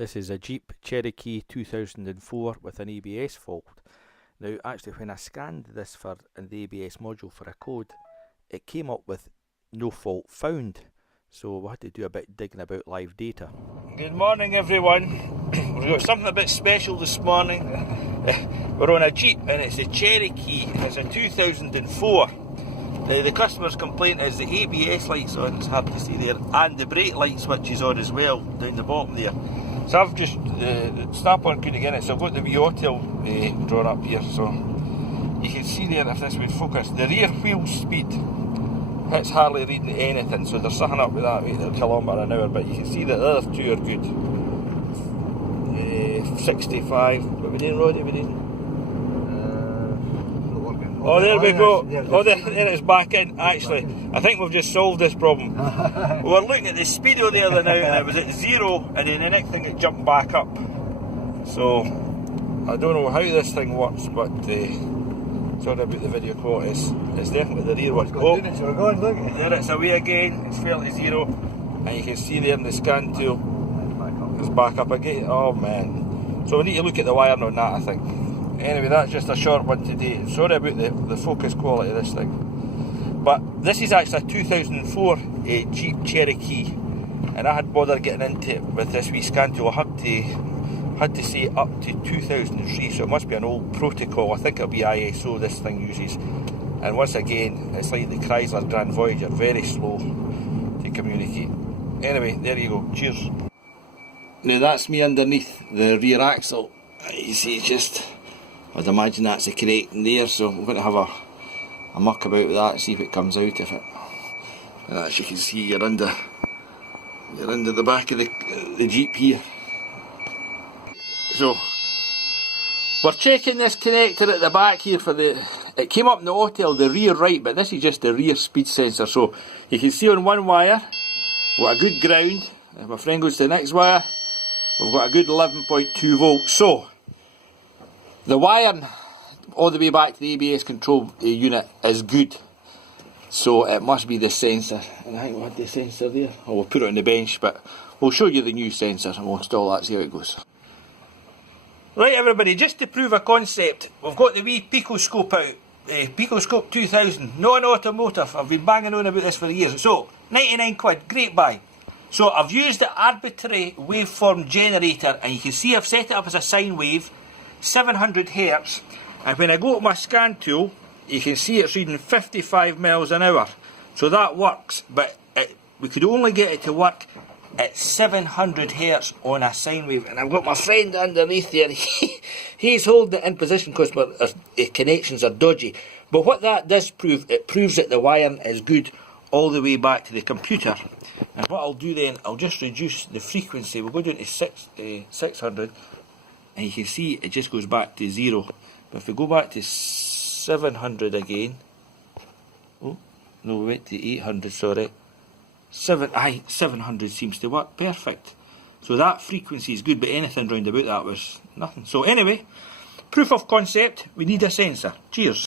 This is a Jeep Cherokee 2004 with an ABS fault. Now actually when I scanned this for in the ABS module for a code, it came up with no fault found. So we had to do a bit digging about live data. Good morning everyone. We've got something a bit special this morning. We're on a Jeep and it's a Cherokee. It's a 2004. Now the customer's complaint is the ABS light's on, it's hard to see there, and the brake light switch is on as well down the bottom there. So I've just, snap-on couldn't get it, so I've got the wee auto drawn up here, so you can see there if this would focus. The rear wheel speed, it's hardly reading anything, so they're sucking up with that rate of kilometre an hour, but you can see that the other two are good. 65, what we doing, Roddy? We doing? Oh, there we go. Oh, there it's back in. Actually, I think we've just solved this problem. We were looking at the speedo the other night and it was at 0, and then the next thing it jumped back up. So, I don't know how this thing works, but sorry about the video quality. It's definitely the rear one. Oh, so we're going, look. There it's away again. It's fell to 0, and you can see there in the scan tool, it's back up again. Oh man. So we need to look at the wiring on that, I think. Anyway, that's just a short one today. Sorry about the focus quality of this thing. But this is actually a 2004 Jeep Cherokee, and I had bothered getting into it with this wee scan tool. I had to say up to 2003, so it must be an old protocol. I think it'll be ISO this thing uses. And once again, it's like the Chrysler Grand Voyager, very slow to communicate. Anyway, there you go. Cheers. Now that's me underneath the rear axle. You see, it's just, I'd imagine that's the correct in there, so we're going to have a muck about with that and see if it comes out of it. And as you can see, you're under the back of the Jeep here. So we're checking this connector at the back here for it came up in the auto, the rear right, but this is just the rear speed sensor. So you can see on one wire, we've got a good ground. If my friend goes to the next wire, we've got a good 11.2 volts. So the wiring all the way back to the ABS control unit is good, so it must be the sensor. And I think we had the sensor there. Oh, we'll put it on the bench, but we'll show you the new sensor and we'll install that, see how it goes. Right everybody, just to prove a concept, we've got the wee picoscope out, picoscope 2000, non-automotive. I've been banging on about this for years. So 99 quid, great buy. So I've used the arbitrary waveform generator, and you can see I've set it up as a sine wave, 700 Hertz, and when I go to my scan tool, you can see it's reading 55 miles an hour. So that works, but we could only get it to work at 700 Hertz on a sine wave. And I've got my friend underneath there, he's holding it in position because my connections are dodgy. But what that does prove, it proves that the wiring is good all the way back to the computer. And what I'll do then, I'll just reduce the frequency. We'll go down to 600. And you can see it just goes back to 0. But if we go back to 700 again, oh no, we went to 800, sorry. 700 seems to work perfect. So that frequency is good, but anything round about that was nothing. So anyway, proof of concept, we need a sensor. Cheers.